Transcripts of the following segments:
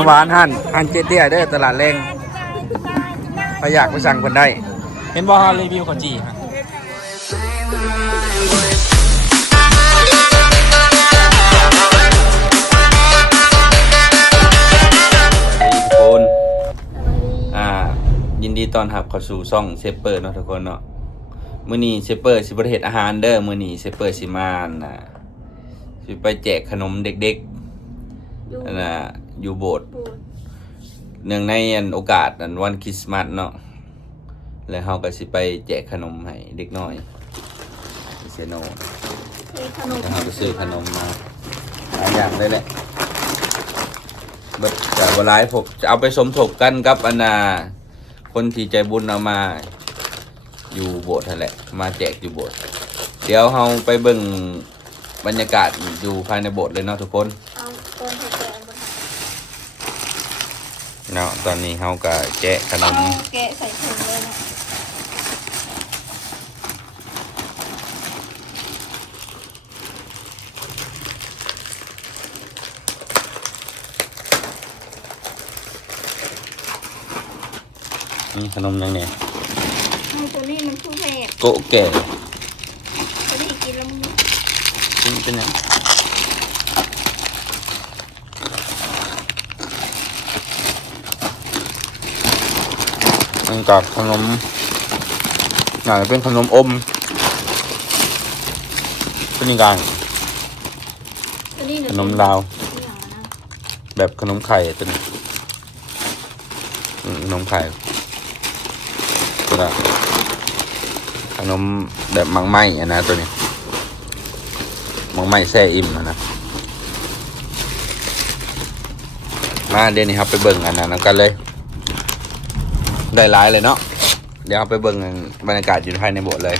น้ำหวานหั่นเจเตี้ยเด้อตลาดแรงใครอยากไปสั่งคนได้เห็นบ่ฮะรีวิวของจีฮะทุกคนยินดีต้อนรับเข้าสู่ช่องเซฟเปอร์เนาะทุกคนเนาะมื้อนี้เซฟเปอร์สิบ่ได้เฮ็ดอาหารเด้อมื้อนี้เซฟเปอร์สิมาสิไปแจกขนมเด็กๆอยู่โบสถ์เนื่องในโอกาสวันคริสต์มาสเนาะแล้วเฮาก็สิไปแจกขนมให้เด็กน้อยเซโนแล้วเฮาก็ซื้อขนมมาหลายอย่างเลยแหละแต่บ่หลายผมจะเอาไปสมทบกันกับคนที่ใจบุญเอามาอยู่โบสถ์นั่นแหละมาแจกอยู่โบสถ์เดี๋ยวเฮาไปเบิ่งบรรยากาศอยู่ภายในโบสถ์เลยเนาะทุกคนเนาะตอนนี้เฮาก็แกะขนมแกะใส่ถุงเลยนะนี่ขนมยังไงตัวนี้มันผู้แพทย์โกแก่ตัวนี้กินแล้วมันเป็นยังมันกับขนมน่าจะเป็นขนมอมเป็นยังไงขนมลาวแบบขนมไข่ตัวนี้ขนมไข่ตัวละขนมแบบมังไหม้นะตัวนี้มังไหม้แซ่อิ่มนะมาเดี๋ยวนี้ครับไปเบิ่งนั้นกันเลยได้หลายเลยเนาะเดี๋ยวเราไปเบิ่งบรรยากาศอยู่ภายในโบสถ์เลย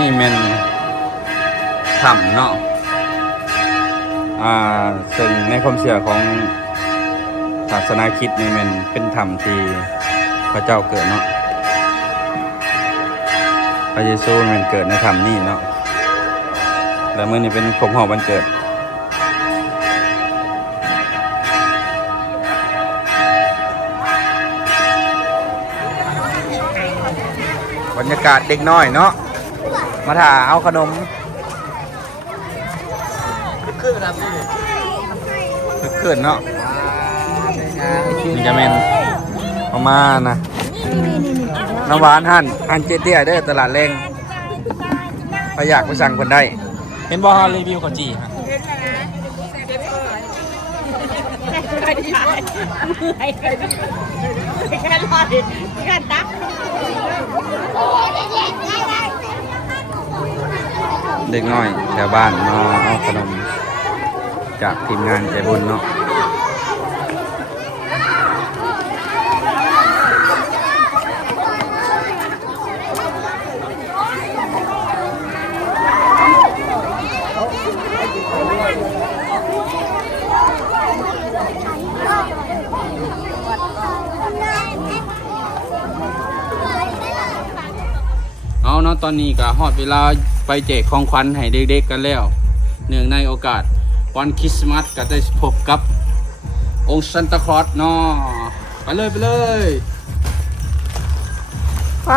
นี่เป็นถ้ำเนาะซึ่งในความเชื่อของศาสนาคริสต์นี่มันเป็นถ้ำที่พระเจ้าเกิดเนาะพระเยซูมันเกิดในถ้ำนี่เนาะแล้วมื้อนี้เป็นครบรอบวันเกิดบรรยากาศเด็กน้อยเนาะมาถ่าเอาขนมขึ้นเนาะนี่จะเป็นประมาณนะน้ำหวานหั่นเจเตี้ยเด้อตลาดแรงใครอยากไปสั่งคนได้เห็นบ่ฮะรีวิวของจีฮะ ไปดีไปแค่รอดแค่ตัก เด็กน้อยแถวบ้านมาเอาขนมจากทีมงานใจบุญเนาะเอาเนาะตอนนี้ก็ฮอดเวลาไปแจกของขวัญให้เด็กๆกันแล้วเนื่องในโอกาสวันคริสต์มาสก็ได้พบกับองค์ซันตาคลอสเนาะไปเลยไปเลย ไป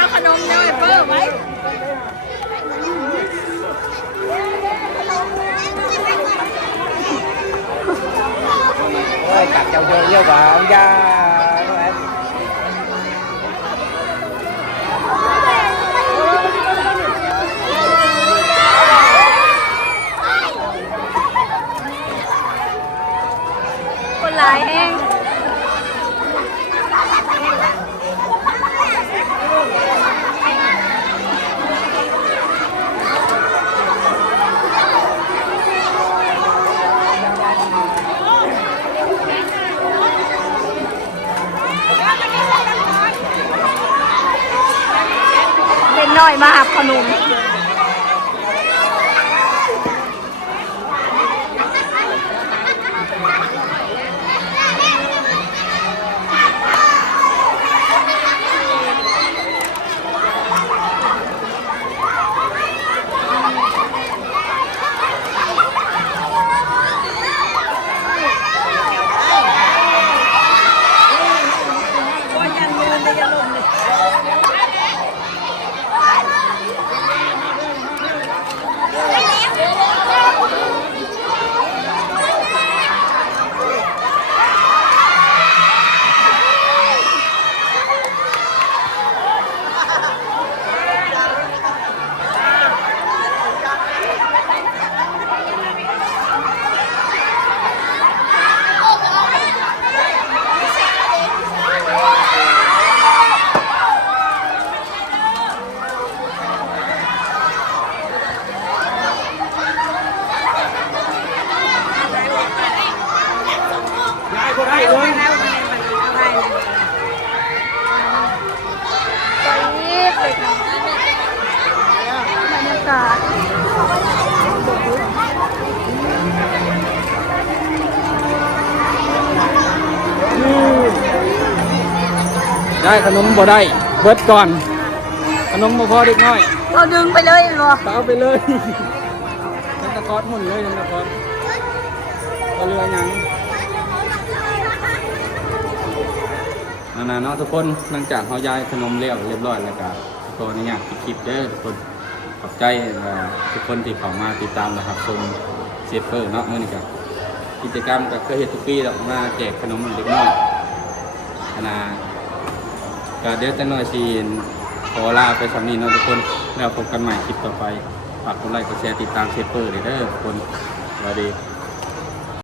เอาขนมเนี่ยเปิ้ลไว้ ơi cặp chào chơi vô vợ ra các em คนหลายแห้งเด็กน้อยมาหาขนมได้ขนมบ่ได้เบิดก่อนขนมบ่พอเด็กน้อย เราดึงไปเลยเหรอ เอาไปเลยซันตาคลอสหมุนเลยซันตาคลอสก็เรือยังนั่นเนาะทุกคนหลังจากเขาย้ายขนมเรียบร้อยแล้วก็ขออนุญาตปิดคลิปเด้อทุกคนขอบใจทุกคนที่เข้ามาติดตามนะครับชมเซฟเฟอร์เนาะเมื่อนี้ก็กิจกรรมก็เคยเห็นทุกปีแล้วมาแจกขนมเด็กน้อยก็เดี๋ยวจะน้อยซีนขอลาไปสำนีเนาะทุกคนแล้วพบกันใหม่คลิปต่อไปฝากกดไลค์กดแชร์ติดตามเซฟเฟอร์เด้อทุกคนสวัสดี